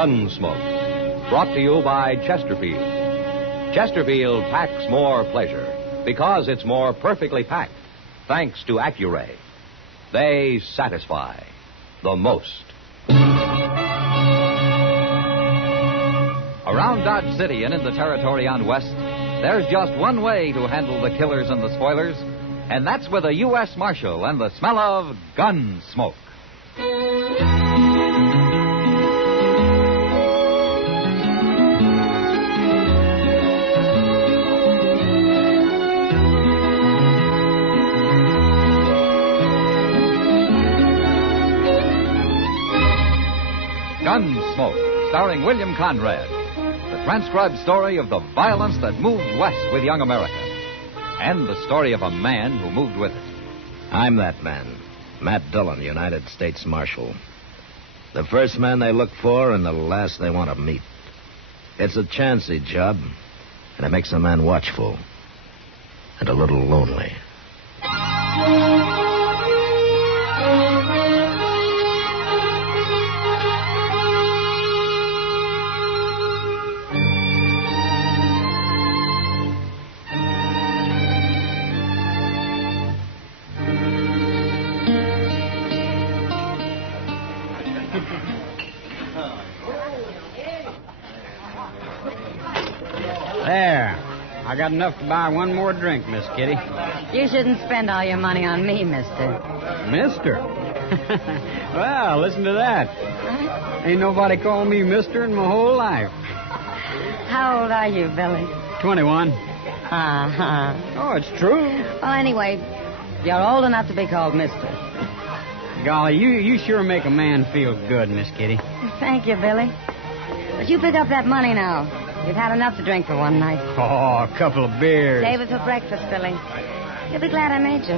Gunsmoke, brought to you by Chesterfield. Chesterfield packs more pleasure because it's more perfectly packed, thanks to Accuray. They satisfy the most. Around Dodge City and in the territory on West, there's just one way to handle the killers and the spoilers, and that's with a U.S. Marshal and the smell of Gunsmoke. Gunsmoke, starring William Conrad. The transcribed story of the violence that moved west with young America. And the story of a man who moved with it. I'm that man, Matt Dillon, United States Marshal. The first man they look for and the last they want to meet. It's a chancy job, and it makes a man watchful and a little lonely. There. I got enough to buy one more drink, Miss Kitty. You shouldn't spend all your money on me, mister. Mister? Well, listen to that. Ain't nobody called me mister in my whole life. How old are you, Billy? 21. Uh-huh. Oh, it's true. Well, anyway, you're old enough to be called mister. Golly, you sure make a man feel good, Miss Kitty. Thank you, Billy. But you pick up that money now. You've had enough to drink for one night. Oh, a couple of beers. Save it for breakfast, Billy. You'll be glad I made you.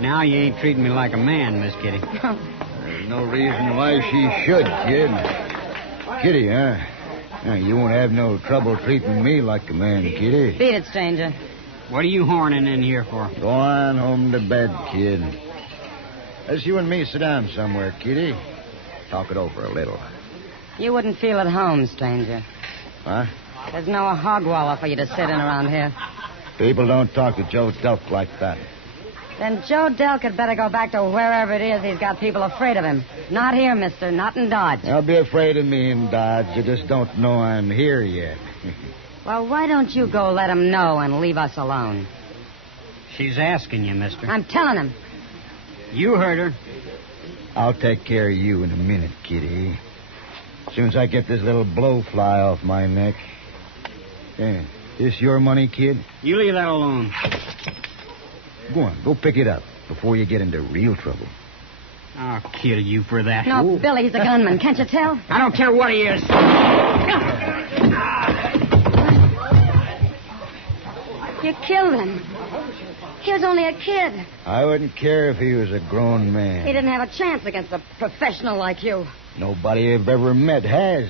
Now you ain't treating me like a man, Miss Kitty. There's no reason why she should, kid. Kitty, huh? Now, you won't have no trouble treating me like a man, Kitty. Beat it, stranger. What are you horning in here for? Go on home to bed, kid. Let's you and me sit down somewhere, Kitty. Talk it over a little. You wouldn't feel at home, stranger. Huh? There's no hogwaller for you to sit in around here. People don't talk to Joe Delk like that. Then Joe Delk had better go back to wherever it is he's got people afraid of him. Not here, mister. Not in Dodge. They'll be afraid of me in Dodge. You just don't know I'm here yet. Well, why don't you go let him know and leave us alone? She's asking you, mister. I'm telling him. You heard her. I'll take care of you in a minute, Kitty. As soon as I get this little blowfly off my neck. Yeah. This your money, kid? You leave that alone. Go on, go pick it up before you get into real trouble. I'll kill you for that. No, Ooh. Billy's a gunman. Can't you tell? I don't care what he is. You killed him. He was only a kid. I wouldn't care if he was a grown man. He didn't have a chance against a professional like you. Nobody I've ever met has.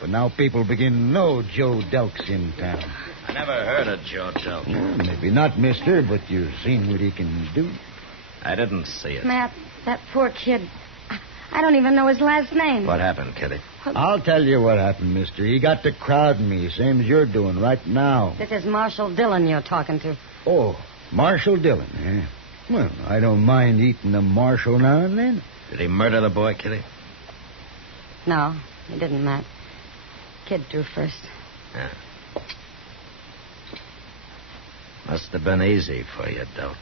But now people begin to know Joe Delk's in town. I never heard of Joe Delk. Well, maybe not, mister, but you've seen what he can do. I didn't see it. Matt, that poor kid. I don't even know his last name. What happened, Kitty? I'll tell you what happened, mister. He got to crowding me, same as you're doing right now. This is Marshal Dillon you're talking to. Oh, Marshal Dillon, eh? Well, I don't mind eating a marshal now and then. Did he murder the boy, Kitty? No, he didn't, Matt. Kid drew first. Yeah. Must have been easy for you, Delk.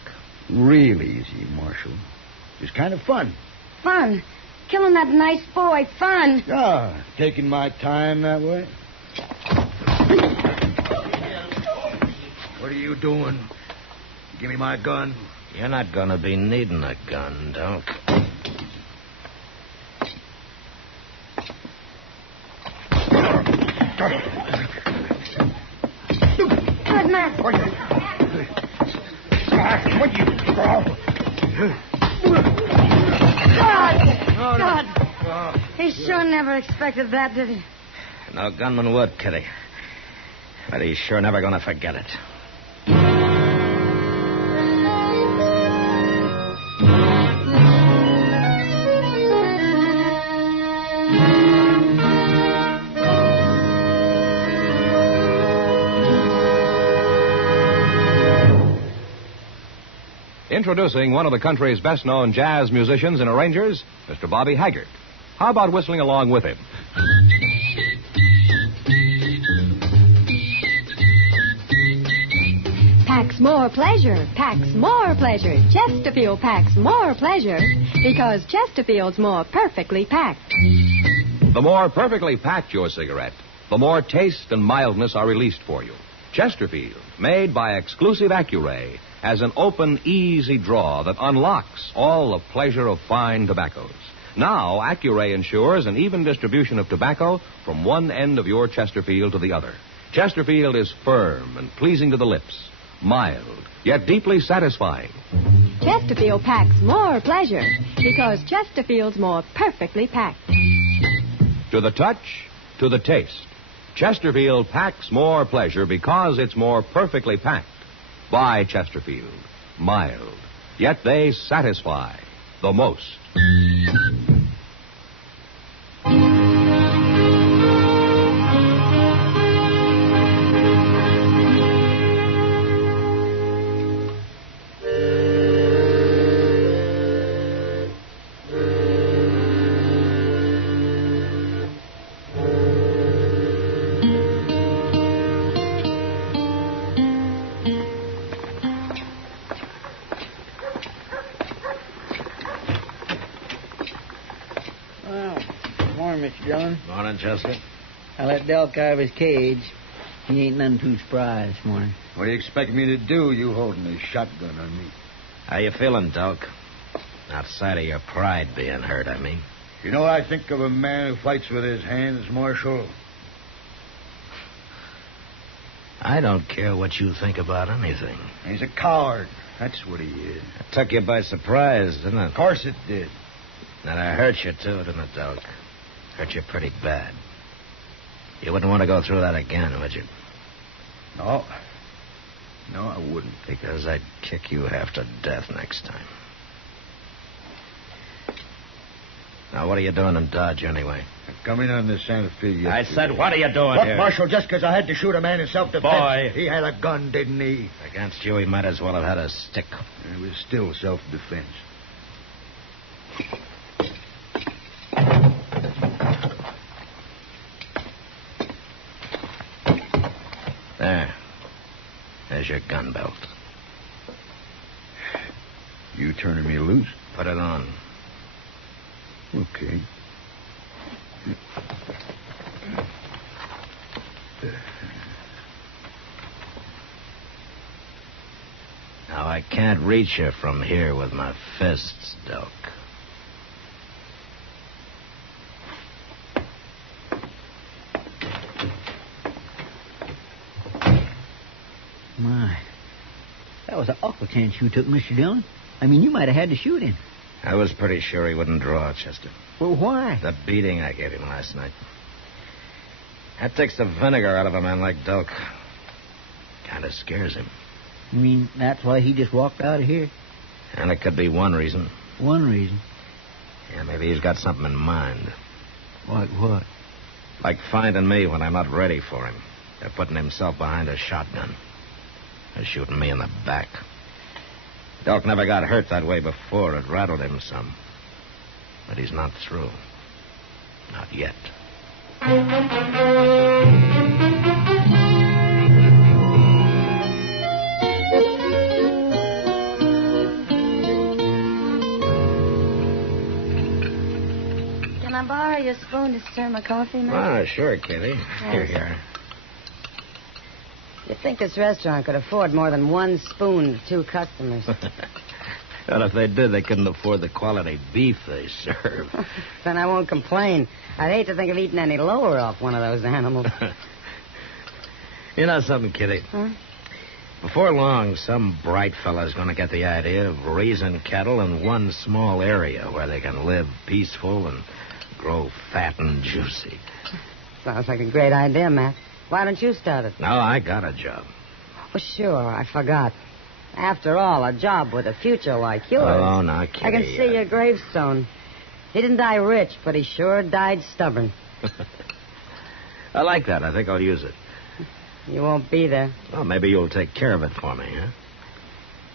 Real easy, Marshal. It was kind of fun. Fun. Killing that nice boy. Fun. Ah, taking my time that way. What are you doing? Give me my gun. You're not going to be needing a gun, Delk. Good, Matt. What you... God. He sure never expected that, did he? No gunman would, Kitty. But he's sure never going to forget it. Introducing one of the country's best-known jazz musicians and arrangers, Mr. Bobby Haggart. How about whistling along with him? Packs more pleasure, packs more pleasure. Chesterfield packs more pleasure because Chesterfield's more perfectly packed. The more perfectly packed your cigarette, the more taste and mildness are released for you. Chesterfield, made by exclusive Accuray, has an open, easy draw that unlocks all the pleasure of fine tobaccos. Now, Accuray ensures an even distribution of tobacco from one end of your Chesterfield to the other. Chesterfield is firm and pleasing to the lips, mild, yet deeply satisfying. Chesterfield packs more pleasure because Chesterfield's more perfectly packed. To the touch, to the taste, Chesterfield packs more pleasure because it's more perfectly packed. By Chesterfield, mild, yet they satisfy the most. Mr. Dillon. Morning, Chester. I let Delk out of his cage. He ain't none too spry this morning. What do you expect me to do, you holding a shotgun on me? How you feeling, Delk? Outside of your pride being hurt, I mean. You know what I think of a man who fights with his hands, Marshal? I don't care what you think about anything. He's a coward. That's what he is. It took you by surprise, didn't it? Of course it did. And I hurt you, too, didn't it, Delk? Hurt you pretty bad. You wouldn't want to go through that again, would you? No. No, I wouldn't. Because I'd kick you half to death next time. Now, what are you doing in Dodge, anyway? I'm coming on the Santa Fe yesterday. I said, what are you doing Look, here? Marshal, just because I had to shoot a man in self-defense. Boy. He had a gun, didn't he? Against you, he might as well have had a stick. It was still self-defense. There's your gun belt. You turning me loose? Put it on. Okay. Now, I can't reach you from here with my fists, Delk. My. That was an awful chance you took, Mr. Dillon. I mean, you might have had to shoot him. I was pretty sure he wouldn't draw, Chester. Well, why? The beating I gave him last night. That takes the vinegar out of a man like Delk. Kind of scares him. You mean that's why he just walked out of here? And it could be one reason. One reason? Yeah, maybe he's got something in mind. Like what? Like finding me when I'm not ready for him. Or putting himself behind a shotgun. Or shooting me in the back. Delk never got hurt that way before. It rattled him some. But he's not through. Not yet. Can I borrow your spoon to stir my coffee, Matt? Ah, sure, Kitty. Here you are. You'd think this restaurant could afford more than one spoon to two customers. Well, if they did, they couldn't afford the quality beef they serve. Then I won't complain. I'd hate to think of eating any lower off one of those animals. You know something, Kitty? Huh? Before long, some bright fella's going to get the idea of raising cattle in one small area where they can live peaceful and grow fat and juicy. Sounds like a great idea, Matt. Why don't you start it? No, I got a job. Oh, sure, I forgot. After all, a job with a future like yours. Oh, now, Kitty. I can see your gravestone. He didn't die rich, but he sure died stubborn. I like that. I think I'll use it. You won't be there. Well, maybe you'll take care of it for me, huh?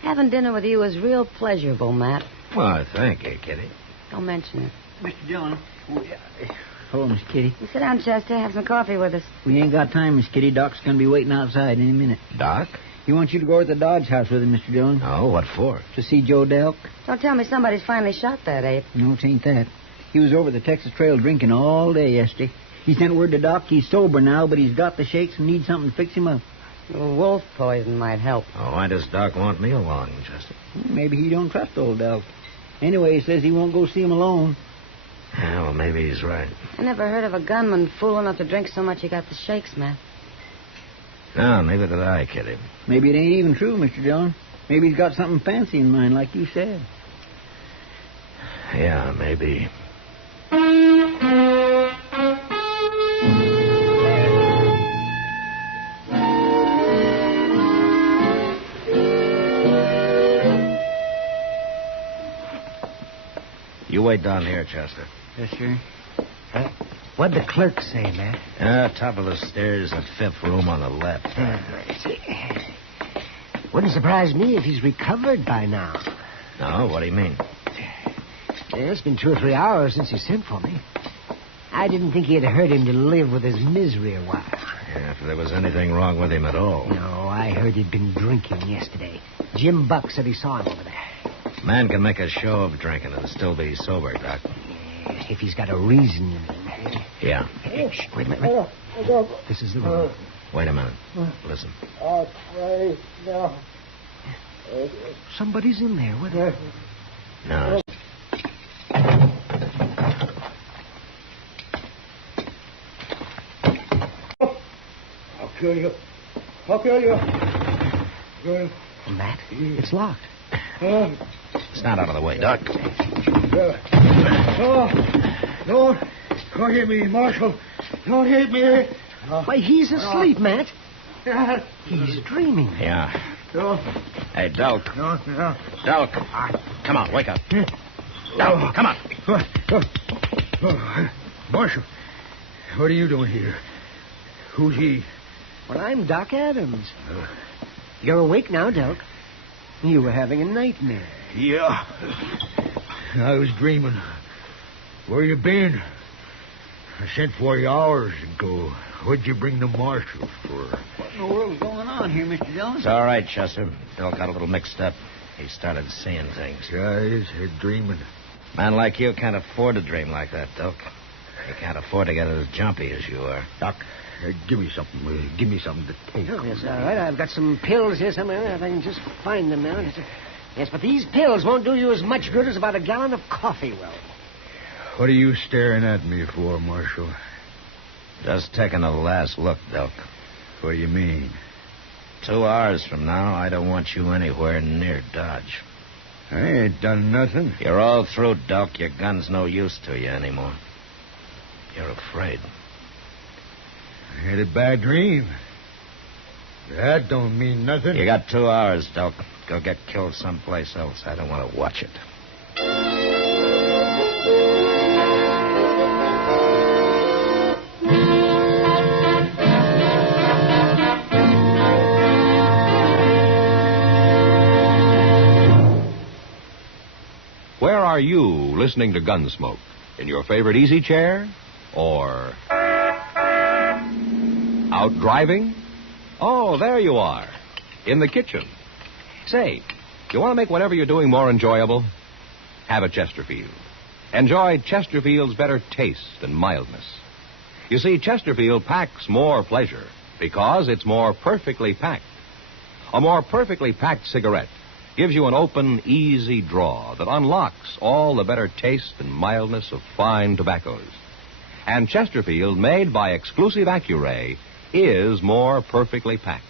Having dinner with you is real pleasurable, Matt. Well, thank you, Kitty. Don't mention it. Mr. Dillon. Hello, Miss Kitty. You sit down, Chester. Have some coffee with us. We ain't got time, Miss Kitty. Doc's going to be waiting outside any minute. Doc? He wants you to go over to the Dodge house with him, Mr. Dillon. Oh, what for? To see Joe Delk. Don't tell me somebody's finally shot that ape. No, it ain't that. He was over the Texas Trail drinking all day yesterday. He sent word to Doc he's sober now, but he's got the shakes and needs something to fix him up. Wolf poison might help. Oh, why does Doc want me along, Chester? Maybe he don't trust old Delk. Anyway, he says he won't go see him alone. Yeah, well, maybe he's right. I never heard of a gunman fool enough to drink so much he got the shakes, Matt. No, neither did I, Kitty. Maybe it ain't even true, Mr. Dillon. Maybe he's got something fancy in mind, like you said. Yeah, maybe. You wait down here, Chester. Yes, sir. What'd the clerk say, Matt? Top of the stairs, the 5th room on the left. Wouldn't surprise me if he's recovered by now. No, what do you mean? Yeah, it's been 2 or 3 hours since he sent for me. I didn't think he'd hurt him to live with his misery a while. Yeah, if there was anything wrong with him at all. No, I heard he'd been drinking yesterday. Jim Buck said he saw him over there. Man can make a show of drinking and still be sober, Doc. If he's got a reason, you mean. Yeah. Hey, shh, wait a minute. This is the room. Wait a minute. Listen. Somebody's in there with her. No. I'll kill you. I'll kill you. Matt, it's locked. Stand out of the way, Doc. No. Don't hit me, Marshal. Don't hit me. Why, he's asleep, Matt. He's dreaming. Yeah. No. Hey, Delk. No. Delk. Come on, wake up. Delk, come on. Marshal, what are you doing here? Who's he? Well, I'm Doc Adams. You're awake now, Delk. You were having a nightmare. Yeah. I was dreaming. Where you been? I sent for you hours ago. What'd you bring the marshal for? What in the world's going on here, Mr. Dillon? It's all right, Chester. Delk got a little mixed up. He started seeing things. Yeah, he's dreaming. Man like you can't afford to dream like that, Delk. You can't afford to get as jumpy as you are. Doc, give me something. Give me something to take. Oh, yes, all right. I've got some pills here somewhere. If I can just find them now. Yes, but these pills won't do you as much good as about a gallon of coffee will. What are you staring at me for, Marshal? Just taking a last look, Delk. What do you mean? 2 hours from now, I don't want you anywhere near Dodge. I ain't done nothing. You're all through, Delk. Your gun's no use to you anymore. You're afraid. I had a bad dream. That don't mean nothing. You got 2 hours, Delk. Go get killed someplace else. I don't want to watch it. Where are you listening to Gunsmoke? In your favorite easy chair? Or out driving? Oh, there you are. In the kitchen. Say, you want to make whatever you're doing more enjoyable? Have a Chesterfield. Enjoy Chesterfield's better taste and mildness. You see, Chesterfield packs more pleasure because it's more perfectly packed. A more perfectly packed cigarette gives you an open, easy draw that unlocks all the better taste and mildness of fine tobaccos. And Chesterfield, made by exclusive Accuray, is more perfectly packed,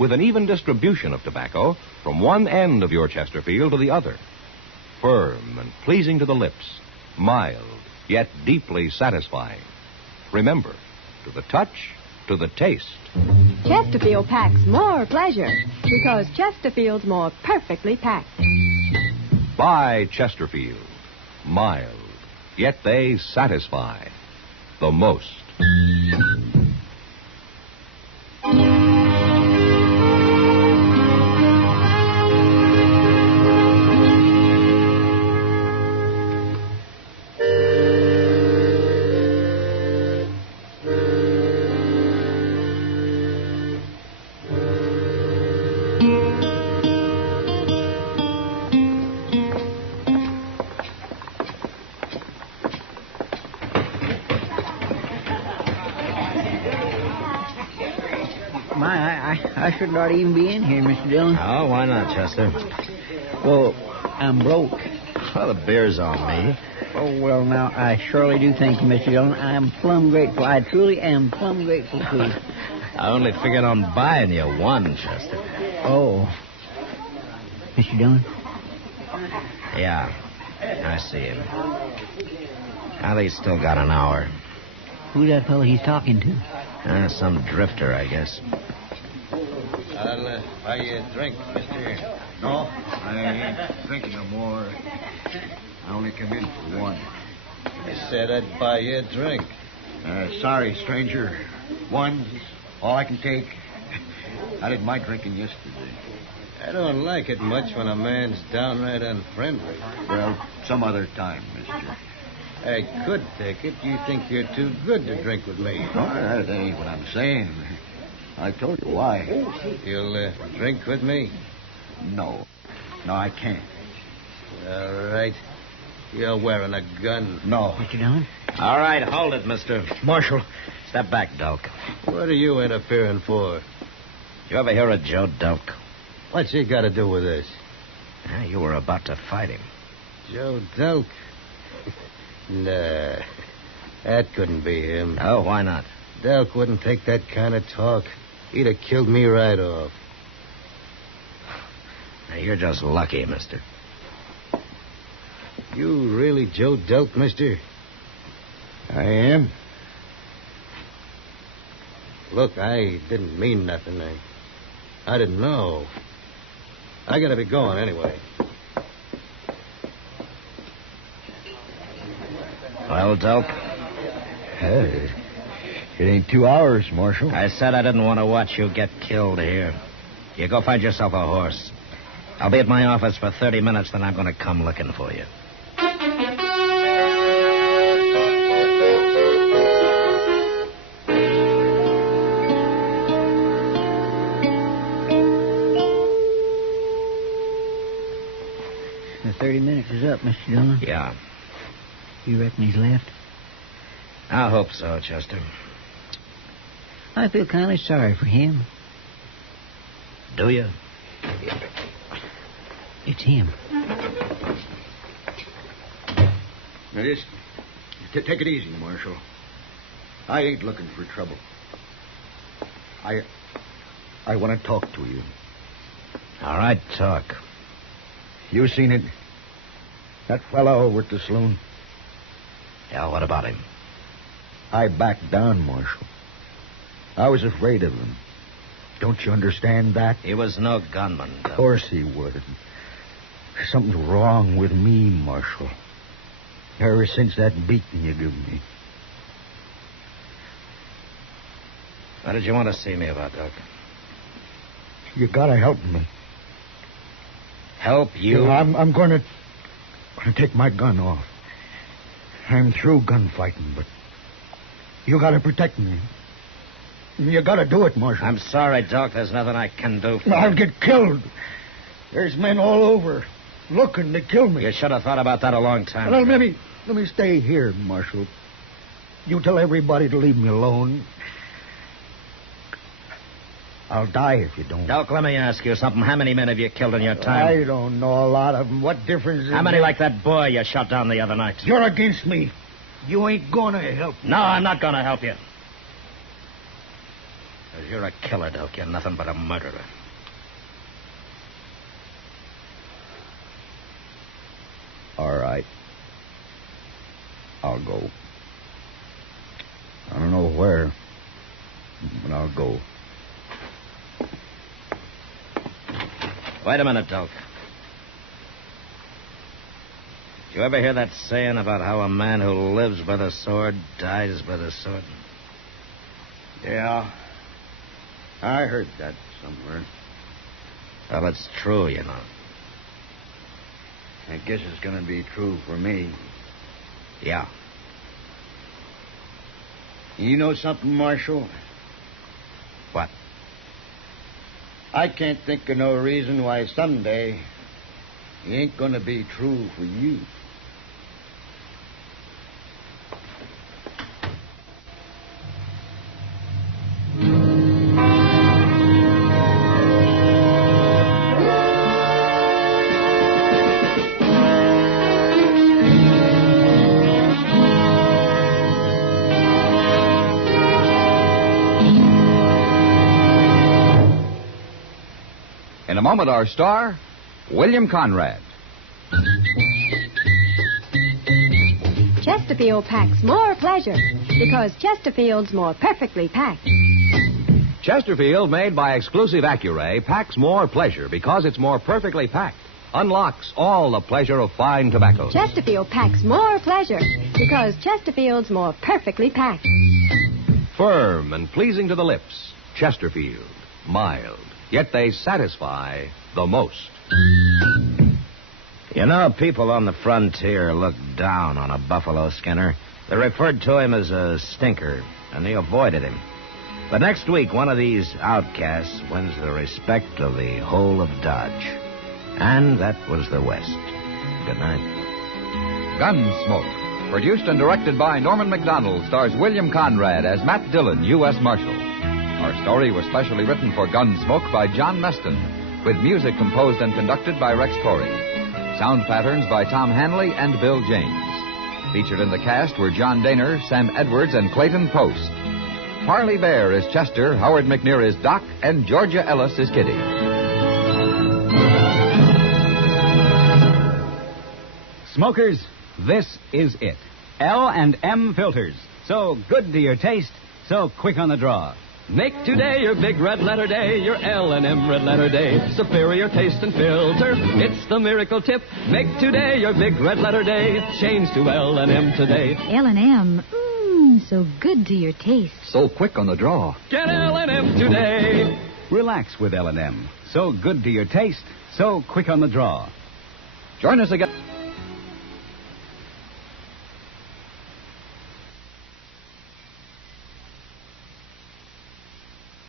with an even distribution of tobacco from one end of your Chesterfield to the other. Firm and pleasing to the lips, mild, yet deeply satisfying. Remember, to the touch, to the taste. Chesterfield packs more pleasure because Chesterfield's more perfectly packed. Buy Chesterfield. Mild, yet they satisfy the most. I shouldn't ought to even be in here, Mr. Dillon. Oh, why not, Chester? Well, I'm broke. Well, the beer's on me. Oh, well, now, I surely do thank you, Mr. Dillon. I'm plumb grateful. I truly am plumb grateful, too. I only figured on buying you one, Chester. Oh. Mr. Dillon? Yeah, I see him. Well, he's still got an hour. Who's that fellow he's talking to? Some drifter, I guess. I'll buy you a drink, mister. No, I ain't drinking no more. I only come in for one. I said I'd buy you a drink. Sorry, stranger. One's all I can take. I did my drinking yesterday. I don't like it much when a man's downright unfriendly. Well, some other time, mister. I could take it. You think you're too good to drink with me. Oh, that ain't what I'm saying. I told you why. You'll drink with me? No. No, I can't. All right. You're wearing a gun. No. Mr. Dillon? All right, hold it, mister. Marshal. Step back, Delk. What are you interfering for? You ever hear of Joe Delk? What's he got to do with this? You were about to fight him. Joe Delk? Nah. That couldn't be him. Oh, why not? Delk wouldn't take that kind of talk. He'd have killed me right off. Now, you're just lucky, mister. You really Joe Delk, mister? I am. Look, I didn't mean nothing. I didn't know. I gotta be going anyway. Well, Delk? Hey, it ain't 2 hours, Marshal. I said I didn't want to watch you get killed here. You go find yourself a horse. I'll be at my office for 30 minutes, then I'm going to come looking for you. The 30 minutes is up, Mr. Dillon. Yeah. You reckon he's left? I hope so, Chester. I feel kind of sorry for him. Do you? It's him. Now, just take it easy, Marshal. I ain't looking for trouble. I want to talk to you. All right, talk. You seen it? That fellow over at the saloon? Yeah, what about him? I backed down, Marshal. I was afraid of him. Don't you understand that? He was no gunman. Of course he would. Something's wrong with me, Marshal. Ever since that beating you gave me. What did you want to see me about, Doc? You gotta help me. Help you? I'm gonna take my gun off. I'm through gunfighting, but you gotta protect me. You gotta do it, Marshal. I'm sorry, Doc. There's nothing I can do for I'll you. get killed. There's men all over looking to kill me. You should have thought about that a long time Well, ago. let me stay here, Marshal. You tell everybody to leave me alone. I'll die if you don't. Doc, let me ask you something. How many men have you killed in your time? I don't know a lot of them. What difference is How many it? like that boy you shot down the other night? You're against me. You ain't gonna help me. No, I'm not going to help you. 'Cause you're a killer, Doc. You're nothing but a murderer. All right. I'll go. I don't know where, but I'll go. Wait a minute, Doc. Did you ever hear that saying about how a man who lives by the sword dies by the sword? Yeah. I heard that somewhere. Well, it's true, you know. I guess it's going to be true for me. Yeah. You know something, Marshal? What? I can't think of no reason why someday it ain't going to be true for you. In a moment, our star, William Conrad. Chesterfield packs more pleasure because Chesterfield's more perfectly packed. Chesterfield, made by exclusive Accuray, packs more pleasure because it's more perfectly packed. Unlocks all the pleasure of fine tobaccos. Chesterfield packs more pleasure because Chesterfield's more perfectly packed. Firm and pleasing to the lips. Chesterfield. Mild. Yet they satisfy the most. You know, people on the frontier look down on a buffalo skinner. They referred to him as a stinker, and they avoided him. But next week, one of these outcasts wins the respect of the whole of Dodge. And that was the West. Good night. Gunsmoke, produced and directed by Norman MacDonnell, stars William Conrad as Matt Dillon, U.S. Marshal. Our story was specially written for Gunsmoke by John Meston, with music composed and conducted by Rex Torrey. Sound patterns by Tom Hanley and Bill James. Featured in the cast were John Daner, Sam Edwards, and Clayton Post. Parley Baer is Chester, Howard McNear is Doc, and Georgia Ellis is Kitty. Smokers, this is it. L&M filters. So good to your taste, so quick on the draw. Make today your big red letter day, your L&M red letter day. Superior taste and filter, it's the miracle tip. Make today your big red letter day. Change to L&M today. L&M, so good to your taste. So quick on the draw. Get L&M today. Relax with L&M. So good to your taste, so quick on the draw. Join us again.